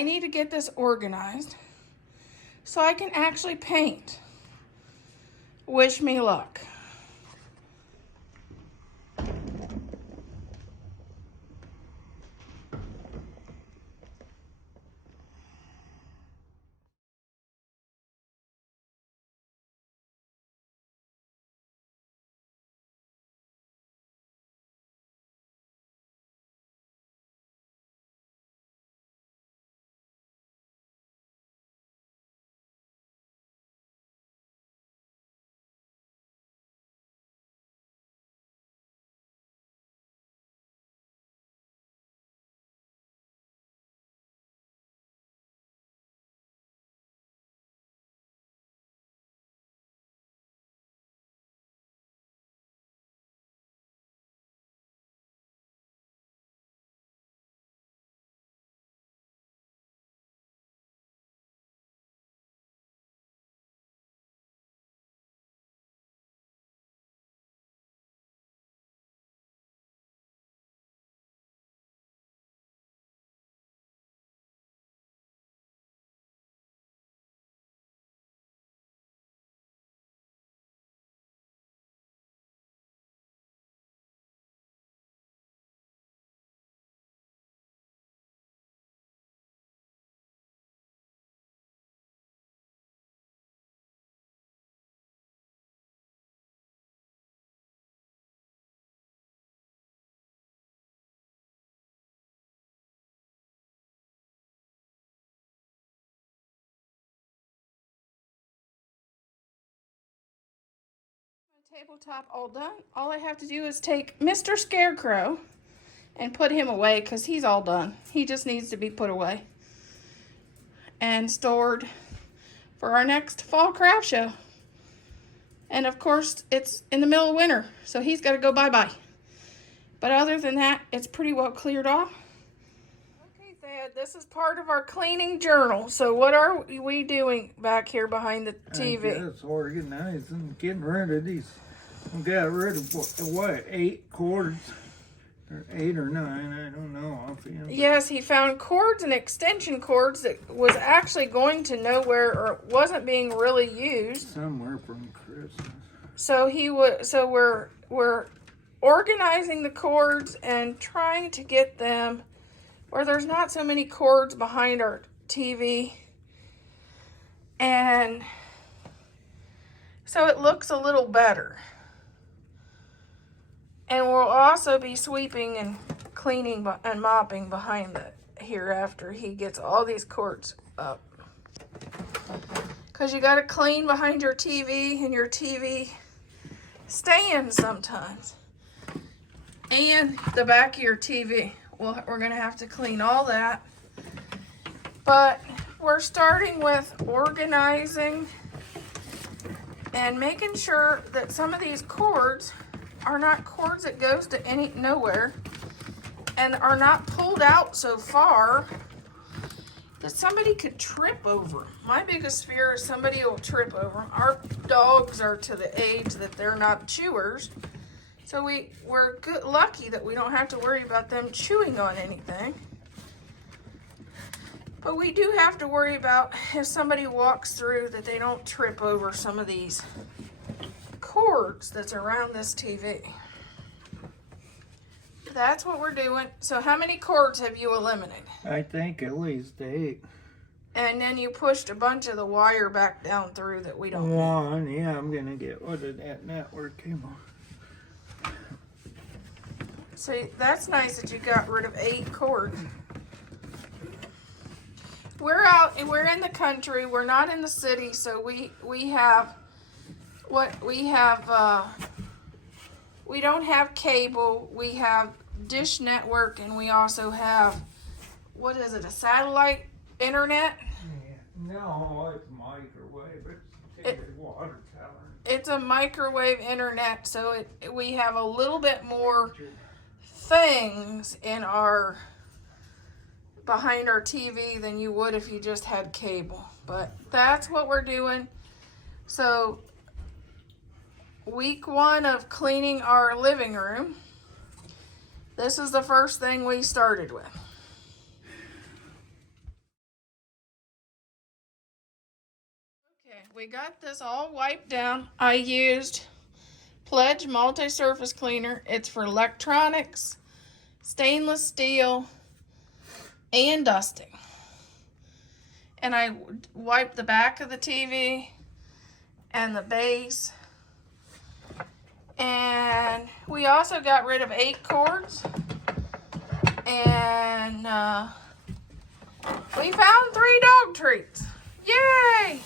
I need to get this organized so I can actually paint. Wish me luck. Tabletop all done. All I have to do is take Mr. Scarecrow and put him away because he's all done. He just needs to be put away and stored for our next fall craft show. And of course, it's in the middle of winter, so he's got to go bye-bye. But other than that, it's pretty well cleared off. Okay, Thad, this is part of our cleaning journal. So what are we doing back here behind the TV? I guess organizing, getting rid of these. We got rid of what 8 cords, or 8 or 9, I don't know offhand. Yes, he found cords and extension cords that was actually going to nowhere or wasn't being really used. Somewhere from Christmas. So we're organizing the cords and trying to get them where there's not so many cords behind our TV. And so it looks a little better. And we'll also be sweeping and cleaning and mopping behind it here after he gets all these cords up. Because you got to clean behind your TV and your TV stands sometimes. And the back of your TV. Well, we're going to have to clean all that. But we're starting with organizing and making sure that some of these cords are not cords that goes to nowhere and are not pulled out so far that somebody could trip over. My biggest fear is somebody will trip over them. Our dogs are to the age that they're not chewers, so we're lucky that we don't have to worry about them chewing on anything. But we do have to worry about if somebody walks through that they don't trip over some of these cords that's around this TV. That's what we're doing. So how many cords have you eliminated? I think at least 8. And then you pushed a bunch of the wire back down through that we don't need. One, yeah, I'm gonna get rid of that network cable. See, that's nice that you got rid of 8 cords. We're out and we're in the country. We're not in the city, so we have we don't have cable. We have Dish Network, and we also have, what is it, a satellite internet? Yeah. No, it's microwave. It's water tower. It's a microwave internet, so we have a little bit more things in our behind our TV than you would if you just had cable. But that's what we're doing. So week 1 of cleaning our living room. This is the first thing we started with. we got this all wiped down. I used Pledge multi-surface cleaner. It's for electronics, stainless steel, and dusting. And I wiped the back of the TV and the base. And we also got rid of 8 cords. And we found 3 dog treats. Yay!